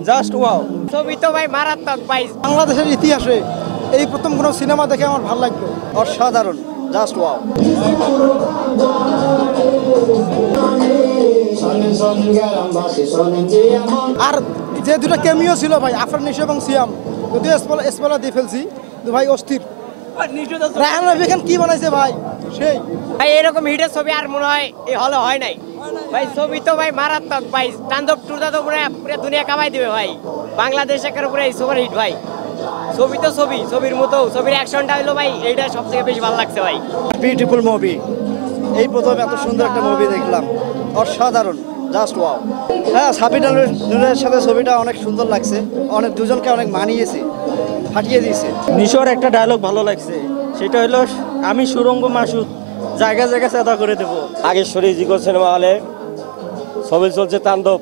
Just wow. ছবি তো ভাই মারাত্মক ভাই। বাংলাদেশের ইতিহাসে এই প্রথম কোনো সিনেমা দেখে আমার ভালো লাগলো। অসাধারণ, জাস্ট ওয়াও। আর যে দুটো ক্যামিও ছিল ভাই, আফরান নিশো এবং সিয়াম, যদিও স্পলা দিয়ে ফেলছি, তো ভাই অস্থির। রায়হান রাফি খান কি বানাইছে ভাই, সেই ভাই এরকম হিটের ছবি আর মনে হয় এই হলে হয় নাই ভাই। ছবি তো ভাই মারাত্মক ভাই। তাণ্ডব টুটা তো পুরো দুনিয়া কামাই দিবে ভাই। বাংলাদেশ একের উপরে সুপার হিট ভাই। ছবি তো ছবি, ছবির মতো। ছবির অ্যাকশনটা হলো ভাই এইটা সব থেকে বেশি ভালো লাগছে ভাই। Beautiful movie. এই প্রথম এত সুন্দর একটা মুভি দেখলাম, অসাধারণ, জাস্ট ওয়াও। হ্যাঁ, সাবিনা নূরের সাথে ছবিটা অনেক সুন্দর লাগছে, অনেক দুজনকে অনেক মানিয়েছে, ফাটিয়ে দিয়েছে। নিশোর একটা ডায়লগ ভালো লাগছে, সেটা হলো আমি সুরঙ্গ মাসুদ, জায়গা জায়গা চেতা করে দেবো। আগেশ্বরী জিগো সিনেমা হলে ছবি চলছে তাণ্ডব।